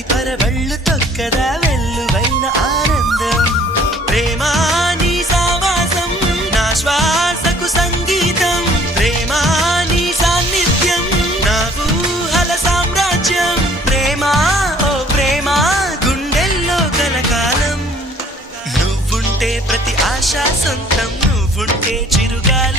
ప్రతి పరవళ్ళు తొక్కదా వెల్లువైన ఆనందం ప్రేమా నీ సావాసం నా శ్వాసకు సంగీతం ప్రేమా నీ సాన్నిధ్యం నా ఊహల సామ్రాజ్యం ప్రేమా ఓ ప్రేమా గుండెల్లో కలకాలం నువ్వుంటే ప్రతి ఆశ సొంతం నువ్వుంటే చిరుగాలి